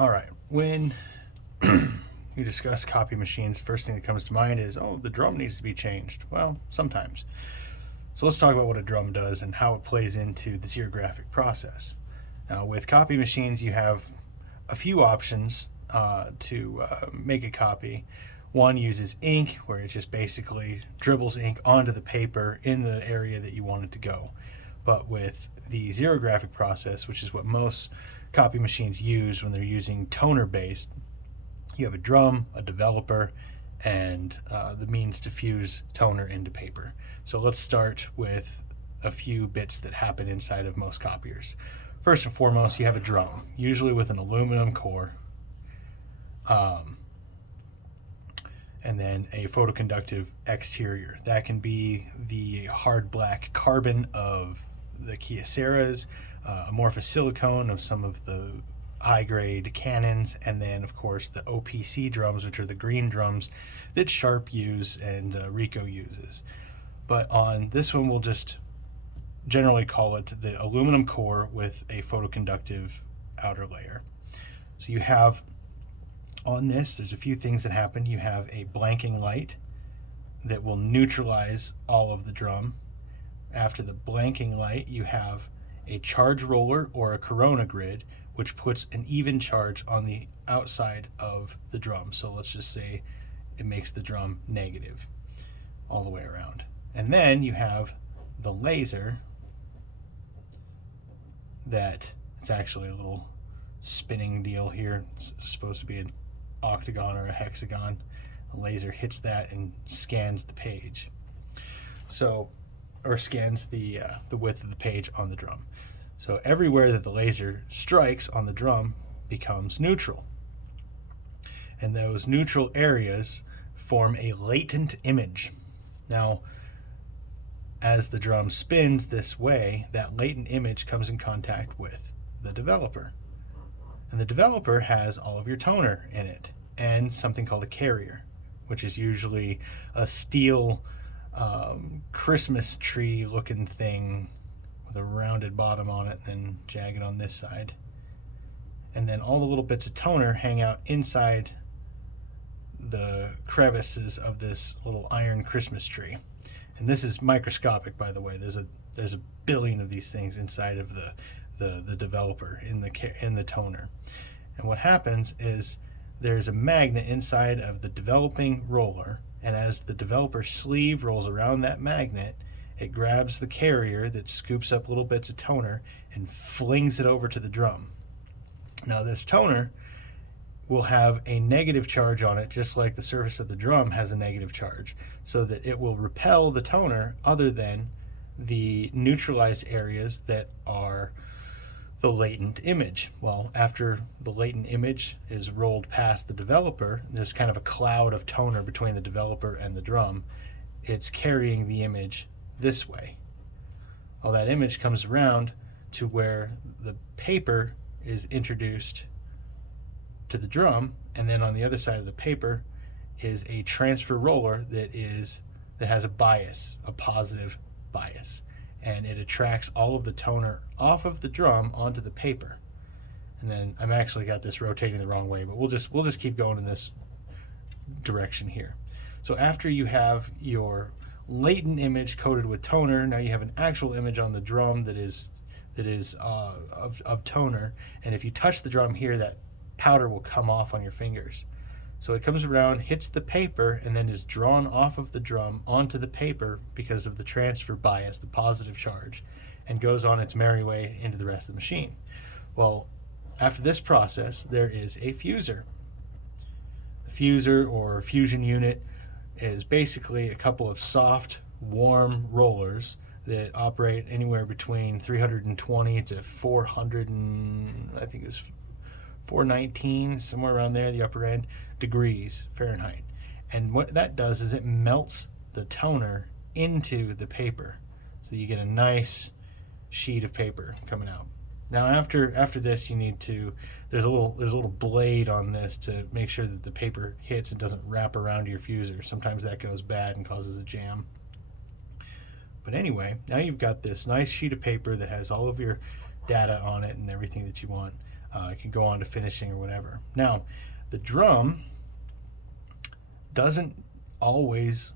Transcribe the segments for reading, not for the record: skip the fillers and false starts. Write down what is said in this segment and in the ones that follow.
All right, when you discuss copy machines, first thing that comes to mind is, oh, the drum needs to be changed. Well, sometimes. So let's talk about what a drum does and how it plays into the xerographic process. Now, with copy machines, you have a few options to make a copy. One uses ink, where it just basically dribbles ink onto the paper in the area that you want it to go. But with the xerographic process, which is what most copy machines use when they're using toner based, you have a drum, a developer, and the means to fuse toner into paper. So let's start with a few bits that happen inside of most copiers. First and foremost, you have a drum, usually with an aluminum core, and then a photoconductive exterior. That can be the hard black carbon of the Kyocera's, amorphous silicone of some of the high-grade Canons, and then of course the OPC drums, which are the green drums that Sharp use and Ricoh uses. But on this one, we'll just generally call it the aluminum core with a photoconductive outer layer. So you have on this, there's a few things that happen. You have a blanking light that will neutralize all of the drum. After the blanking light, you have a charge roller or a corona grid, which puts an even charge on the outside of the drum. So let's just say it makes the drum negative all the way around. And then you have the laser that it's actually a little spinning deal here. It's supposed to be an octagon or a hexagon. The laser hits that and scans the page. Or scans the width of the page on the drum. So everywhere that the laser strikes on the drum becomes neutral. And those neutral areas form a latent image. Now, as the drum spins this way, that latent image comes in contact with the developer. And the developer has all of your toner in it and something called a carrier, which is usually a steel Christmas tree looking thing with a rounded bottom on it and then jagged on this side. And then all the little bits of toner hang out inside the crevices of this little iron Christmas tree. And this is microscopic, by the way. There's a billion of these things inside of the developer in the toner. And what happens is there's a magnet inside of the developing roller, and as the developer sleeve rolls around that magnet, it grabs the carrier that scoops up little bits of toner and flings it over to the drum. Now this toner will have a negative charge on it, just like the surface of the drum has a negative charge, so that it will repel the toner other than the neutralized areas that are the latent image. Well, after the latent image is rolled past the developer, there's kind of a cloud of toner between the developer and the drum. It's carrying the image this way. Well, that image comes around to where the paper is introduced to the drum, and then on the other side of the paper is a transfer roller that has a bias, a positive bias, and it attracts all of the toner off of the drum onto the paper. And then I've actually got this rotating the wrong way, but we'll just keep going in this direction here. So after you have your latent image coated with toner, now you have an actual image on the drum that is of toner, and if you touch the drum here, that powder will come off on your fingers. So it comes around, hits the paper, and then is drawn off of the drum onto the paper because of the transfer bias, the positive charge, and goes on its merry way into the rest of the machine. Well, after this process, there is a fuser. The fuser or fusion unit is basically a couple of soft, warm rollers that operate anywhere between 320 to 400 and I think it was 419, somewhere around there, the upper end, degrees Fahrenheit. And what that does is it melts the toner into the paper. So you get a nice sheet of paper coming out. Now after this, you need to, there's a little blade on this to make sure that the paper hits and doesn't wrap around your fuser. Sometimes that goes bad and causes a jam. But anyway, now you've got this nice sheet of paper that has all of your data on it and everything that you want. It can go on to finishing or whatever. Now, the drum doesn't always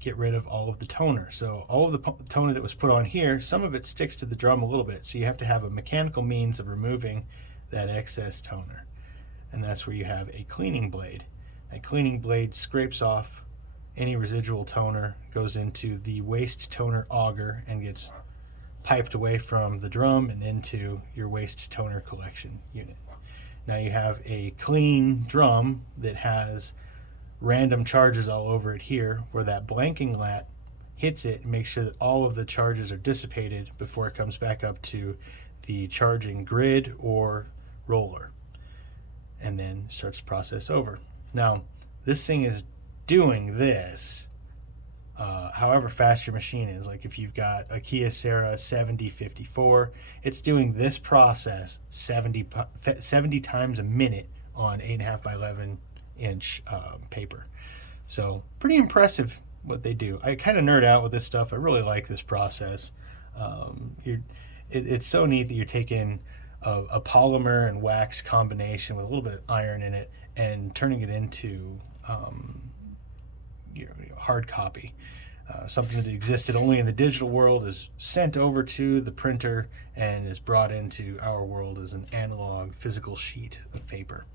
get rid of all of the toner. So all of the toner that was put on here, some of it sticks to the drum a little bit. So you have to have a mechanical means of removing that excess toner. And that's where you have a cleaning blade. That cleaning blade scrapes off any residual toner, goes into the waste toner auger, and gets piped away from the drum and into your waste toner collection unit. Now you have a clean drum that has random charges all over it here, where that blanking lat hits it and makes sure that all of the charges are dissipated before it comes back up to the charging grid or roller, and then starts the process over. Now, this thing is doing this however fast your machine is. Like if you've got a Kyocera 7054, it's doing this process 70 times a minute on 8.5 by 11 inch paper. So pretty impressive what they do. I kind of nerd out with this stuff. I really like this process. It's so neat that you're taking a polymer and wax combination with a little bit of iron in it and turning it into hard copy. Something that existed only in the digital world is sent over to the printer and is brought into our world as an analog physical sheet of paper.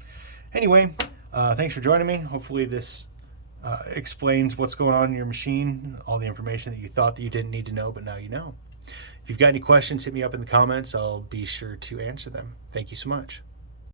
Anyway, thanks for joining me. Hopefully this explains what's going on in your machine, all the information that you thought that you didn't need to know, but now you know. If you've got any questions, hit me up in the comments. I'll be sure to answer them. Thank you so much.